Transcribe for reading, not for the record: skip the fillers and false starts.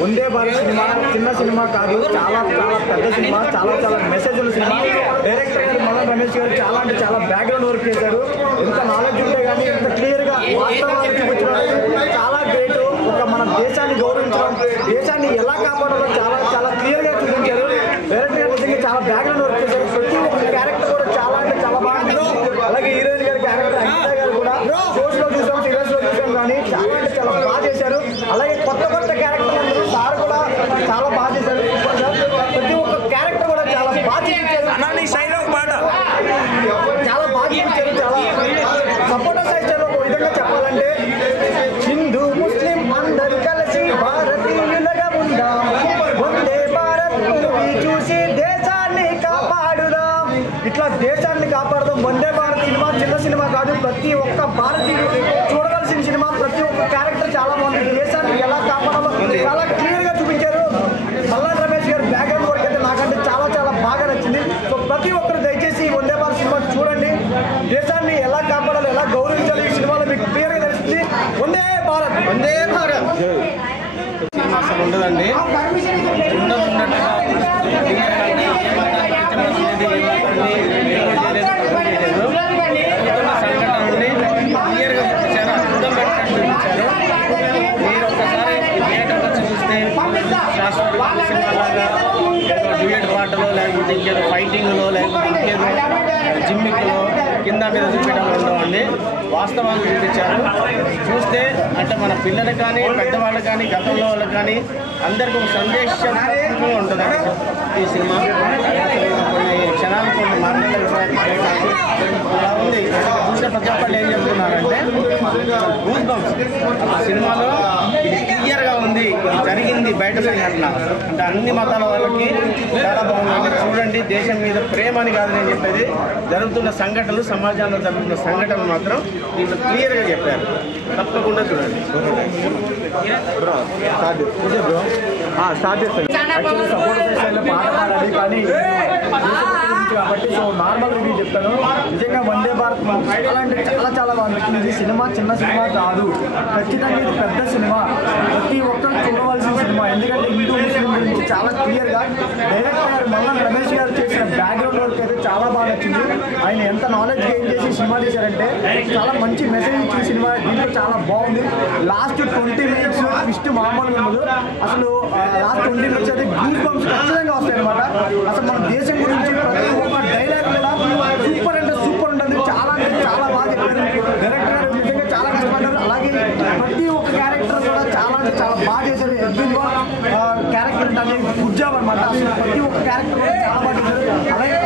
Vande Bharat cinema చిన్న cinema కాదు, చాలా చాలా పెద్ద సినిమా, చాలా చాలా మెసేజ్ ఉన్న సినిమా. డైరెక్టర్ గారు మల్లన రమేష్ గారు చాలా అంటే చాలా బ్యాక్గ్రౌండ్ వర్క్ చేశారు. ఎంత నాలెడ్జ్ ఉంటే కానీ ఇంత క్లియర్గా వాస్తవాన్ని చూపించడం చాలా గ్రేట్. ఒక మన దేశాన్ని గౌరవించడం, దేశాన్ని ఎలా కాపాడాలో చాలా చాలా క్లియర్గా చూపించారు. డైరెక్టర్ గారు నిజంగా చాలా బ్యాక్గ్రౌండ్ వర్క్ చేశారు. ప్రతి ఒక్క క్యారెక్టర్ కూడా చాలా అంటే చాలా బాగుంది. అలాగే హీరోయిన్ గారి క్యారెక్టర్ అంకిత గారు కూడా షోస్లో చూసాం, సీరియల్స్లో చూసాం, కానీ చాలా అంటే చాలా బాగా చేశారు. అలాగే కొత్త కొత్త క్యారెక్టర్ అందరూ సార్ కూడా చాలా బాగా చేశారు. ప్రతి ఒక్క క్యారెక్టర్ కూడా చాలా బాగా చేశారు. చాలా బాగా చేశారు. చాలా సపోర్టర్ సైడ్ ఒక విధంగా చెప్పాలంటే హిందూ ముస్లిం అందరూ కలిసి భారతీయులుగా ఉందాం, వందే భారత్ మూవీ చూసి దేశాన్ని కాపాడుదాం. ఇట్లా దేశాన్ని కాపాడుదాం. వందే భారత్ సినిమా చిన్న సినిమా కాదు, ప్రతి ఒక్క భారతీయుడు చూడవలసిన సినిమా. ప్రతి ఒక్క క్యారెక్టర్ చాలా బాగుంది. దేశాన్ని ఎలా కాపాడాలో చాలా క్లియర్గా చూపించారు. మల్లన రమేష్ గారు బ్యాక్గ్రౌండ్ వర్క్ అయితే నాకంటే చాలా చాలా బాగా నచ్చింది. సో ప్రతి ఒక్కరు దయచేసి ఈ వందే భారత్ సినిమా చూడండి. దేశాన్ని ఎలా కాపాడాలో, ఎలా గౌరవించాలి ఈ సినిమాలో మీకు క్లియర్గా తెలుస్తుంది. వందే భారత్, వందే భారత్ సినిమా అసలు ఉండదండి. సంఘటనని క్లియర్గా చాలా అర్థం పెట్టినట్టు చూపించారు. మీరు ఒక్కసారి థియేటర్ వచ్చి చూస్తే సినిమాలాగా ఏదో డ్యూయట్ పాటలో, లేకపోతే ఇంకేదో ఫైటింగ్లో, లేకపోతే ఇంకేదో జిమ్మిక్లో కింద మీద చూపించడం ఉండవండి. వాస్తవాన్ని చూపించారు. చూస్తే అంటే మన పిల్లలకు కానీ, పెద్దవాళ్ళకి కానీ, గతంలో వాళ్ళకి కానీ అందరికీ ఒక సందేశం ఉంటుందండి ఈ సినిమా. కొన్ని క్షణాలు కొన్ని మార్గాలు అలా ఉంది. చూసిన ప్రతి ఒక్కళ్ళు ఏం చెప్తున్నారంటే గూస్ బంప్స్ సినిమాలో ఇది క్లియర్గా ఉంది, ఇది జరిగింది బయట సంఘటన అంటే అన్ని మతాల వాళ్ళకి చాలా బాగుంది. చూడండి, దేశం మీద ప్రేమ అని కాదు నేను చెప్పేది, జరుగుతున్న సంఘటనలు, సమాజంలో జరుగుతున్న సంఘటనలు మాత్రం దీంట్లో క్లియర్గా చెప్పారు. తప్పకుండా చూడండి. స్టార్ట్ చేస్తాను. సపోర్ట్ పాట పాడాలి కానీ కాబట్టి సో నార్మల్ రివ్యూ చెప్తాను. నిజంగా వందే భారత్ చాలా అంటే చాలా చాలా బాగా నచ్చింది. ఇది సినిమా చిన్న సినిమా కాదు, ఖచ్చితంగా ఇది పెద్ద సినిమా, ప్రతి ఒక్కరు చూడవలసిన సినిమా. ఎందుకంటే హిందూ ముస్లిం గురించి చాలా క్లియర్గా డైరెక్టర్ గారు మల్లన రమేష్ గారు చేసిన బ్యాక్గ్రౌండ్ వర్క్ అయితే చాలా బాగా నచ్చింది. ఆయన ఎంత నాలెడ్జ్ గెయిన్ చేసి సినిమా చేశారంటే చాలా మంచి మెసేజ్ ఇచ్చిన సినిమా. దీంట్లో చాలా బాగుంది. లాస్ట్ 20 minutes ట్విస్ట్ మామూలుగా ఉండదు. అసలు లాస్ట్ 20 minutes అయితే గూస్ బంప్స్ ఖచ్చితంగా వస్తాయి అనమాట. అసలు మన దేశం గురించి ప్రతి ఒక్క డైలాగ్ కూడా సూపర్ అంటే సూపర్ ఉంటుంది. చాలా అంటే చాలా బాగా చెప్పారు. డైరెక్టర్ గారు నిజంగా చాలా కష్టపడ్డారు. అలాగే ప్రతి ఒక్క క్యారెక్టర్ కూడా చాలా అంటే చాలా బాగా చేశారు. ఎవ్రీవన్ క్యారెక్టర్ అంటే గుడ్ జాబ్ అనమాట. ప్రతి ఒక్క క్యారెక్టర్ చాలా బాగా చేశారు. అలాగే